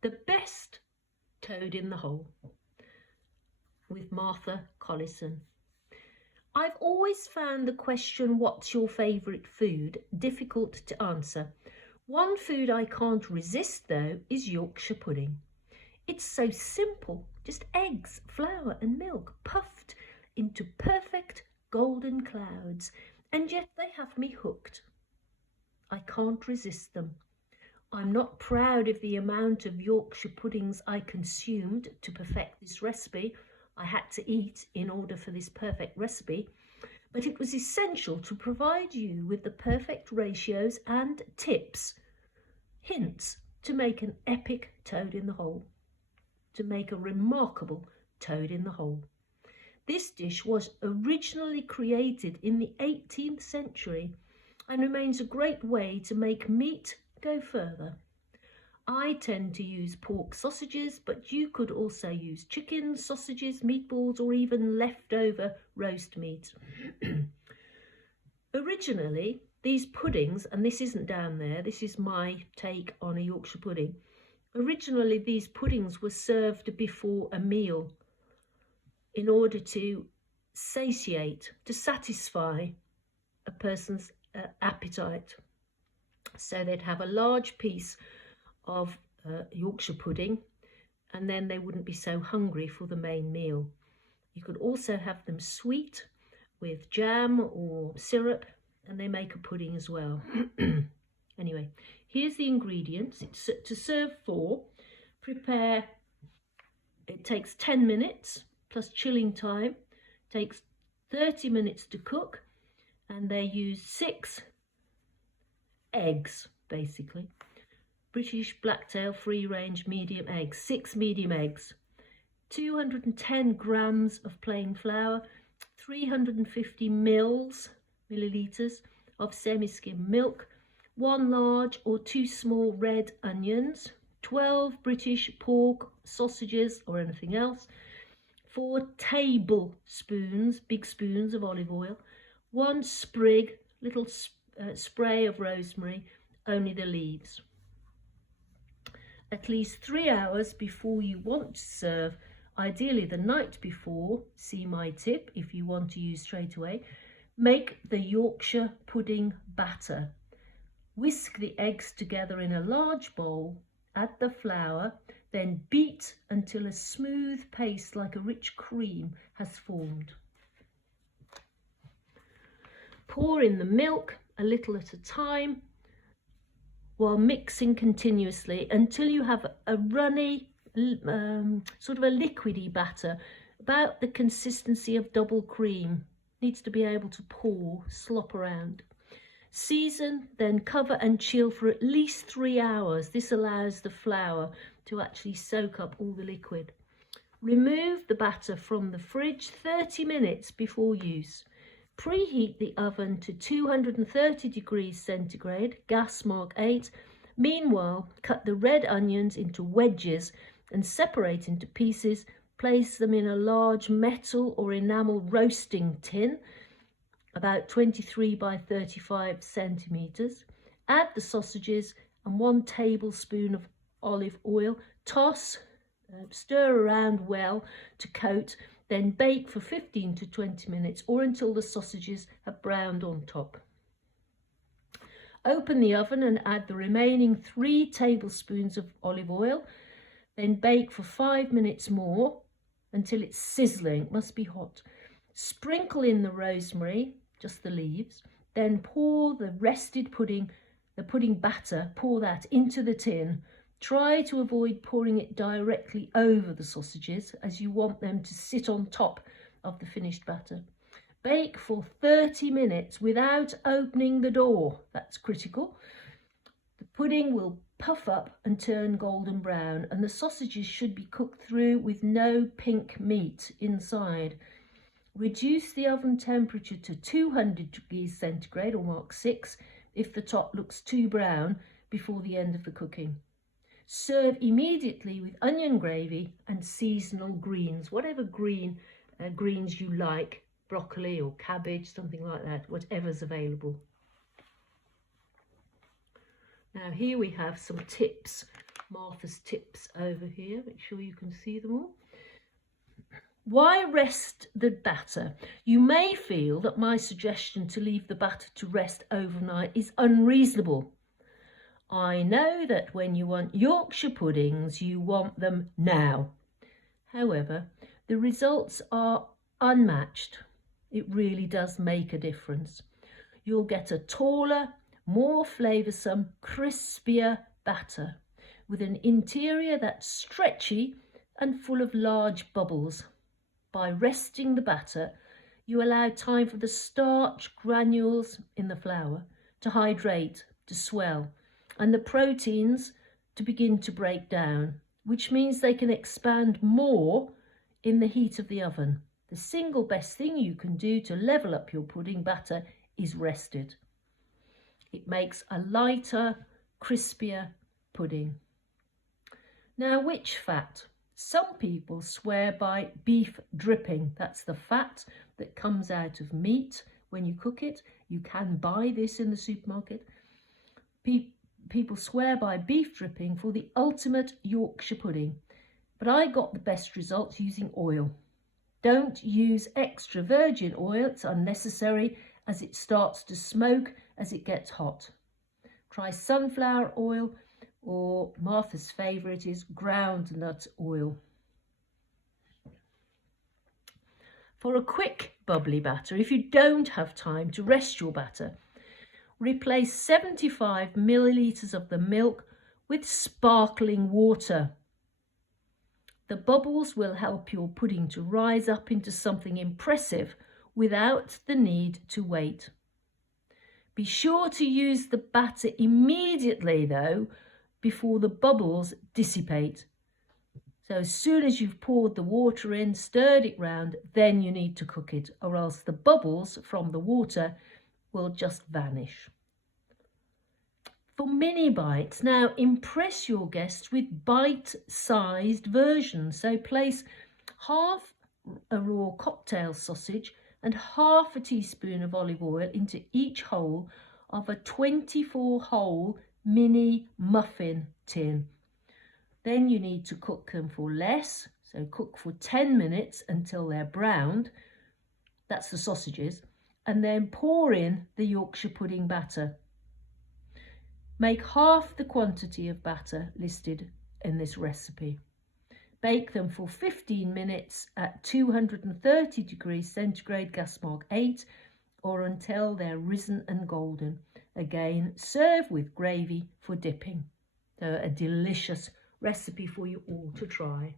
The best toad in the hole, with Martha Collison. I've always found the question, what's your favourite food, difficult to answer. One food I can't resist though is Yorkshire pudding. It's so simple, just eggs, flour and milk puffed into perfect golden clouds, and yet they have me hooked. I can't resist them. I'm not proud of the amount of Yorkshire puddings I consumed to perfect this recipe. I had to eat in order for this perfect recipe, but it was essential to provide you with the perfect ratios and tips, hints, to make an epic toad in the hole, to make a remarkable toad in the hole. This dish was originally created in the 18th century and remains a great way to make meat go further. I tend to use pork sausages, but you could also use chicken, sausages, meatballs, or even leftover roast meat. Originally, these puddings, and this isn't down there, this is my take on a Yorkshire pudding. Originally, these puddings were served before a meal in order to satiate, to satisfy a person's appetite. So they'd have a large piece of Yorkshire pudding, and then they wouldn't be so hungry for the main meal. You could also have them sweet with jam or syrup, and they make a pudding as well. Anyway, here's the ingredients. It's to serve for. Prepare, it takes 10 minutes plus chilling time, takes 30 minutes to cook, and they use 6 eggs basically. British Blacktail free range medium eggs, 6 medium eggs, 210 grams of plain flour, 350 milliliters of semi-skim milk, 1 large or 2 small red onions, 12 British pork sausages or anything else, 4 tablespoons, big spoons of olive oil, 1 sprig, little spray of rosemary, only the leaves. At least 3 hours before you want to serve, ideally the night before, see my tip if you want to use straight away, make the Yorkshire pudding batter. Whisk the eggs together in a large bowl, add the flour, then beat until a smooth paste like a rich cream has formed. Pour in the milk a little at a time while mixing continuously until you have a runny, sort of a liquidy batter, about the consistency of double cream. Needs to be able to pour, slop around. Season, then cover and chill for at least 3 hours. This allows the flour to actually soak up all the liquid. Remove the batter from the fridge 30 minutes before use. Preheat the oven to 230 degrees centigrade, gas mark 8. Meanwhile, cut the red onions into wedges and separate into pieces. Place them in a large metal or enamel roasting tin, about 23 by 35 centimetres. Add the sausages and 1 tablespoon of olive oil. Toss, stir around well to coat, then bake for 15 to 20 minutes or until the sausages have browned on top. Open the oven and add the remaining 3 tablespoons of olive oil. Then bake for 5 minutes more until it's sizzling. It must be hot. Sprinkle in the rosemary, just the leaves. Then pour the rested pudding, the pudding batter, pour that into the tin. Try to avoid pouring it directly over the sausages, as you want them to sit on top of the finished batter. Bake for 30 minutes without opening the door. That's critical. The pudding will puff up and turn golden brown, and the sausages should be cooked through with no pink meat inside. Reduce the oven temperature to 200 degrees centigrade, or mark 6, if the top looks too brown before the end of the cooking. Serve immediately with onion gravy and seasonal greens, whatever greens you like, broccoli or cabbage, something like that, whatever's available. Now here we have some tips Martha's tips over here. Make sure you can see them all. Why rest the batter? You may feel that my suggestion to leave the batter to rest overnight is unreasonable. I know that when you want Yorkshire puddings, you want them now. However, the results are unmatched. It really does make a difference. You'll get a taller, more flavoursome, crispier batter with an interior that's stretchy and full of large bubbles. By resting the batter, you allow time for the starch granules in the flour to hydrate, to swell, and the proteins to begin to break down, which means they can expand more in the heat of the oven. The single best thing you can do to level up your pudding batter is rest it. It makes a lighter, crispier pudding. Now, which fat? Some people swear by beef dripping. That's the fat that comes out of meat when you cook it. You can buy this in the supermarket. People swear by beef dripping for the ultimate Yorkshire pudding, but I got the best results using oil. Don't use extra virgin oil, it's unnecessary as it starts to smoke as it gets hot. Try sunflower oil, or Martha's favourite is groundnut oil. For a quick bubbly batter, if you don't have time to rest your batter, replace 75 millilitres of the milk with sparkling water. The bubbles will help your pudding to rise up into something impressive without the need to wait. Be sure to use the batter immediately though, before the bubbles dissipate. So as soon as you've poured the water in, stirred it round, then you need to cook it, or else the bubbles from the water will just vanish. For mini bites, now impress your guests with bite-sized versions. So place half a raw cocktail sausage and half a teaspoon of olive oil into each hole of a 24-hole mini muffin tin. Then you need to cook them for less, so cook for 10 minutes until they're browned. That's the sausages. And then pour in the Yorkshire pudding batter. Make half the quantity of batter listed in this recipe. Bake them for 15 minutes at 230 degrees centigrade, gas mark 8, or until they're risen and golden. Again, serve with gravy for dipping. So a delicious recipe for you all to try.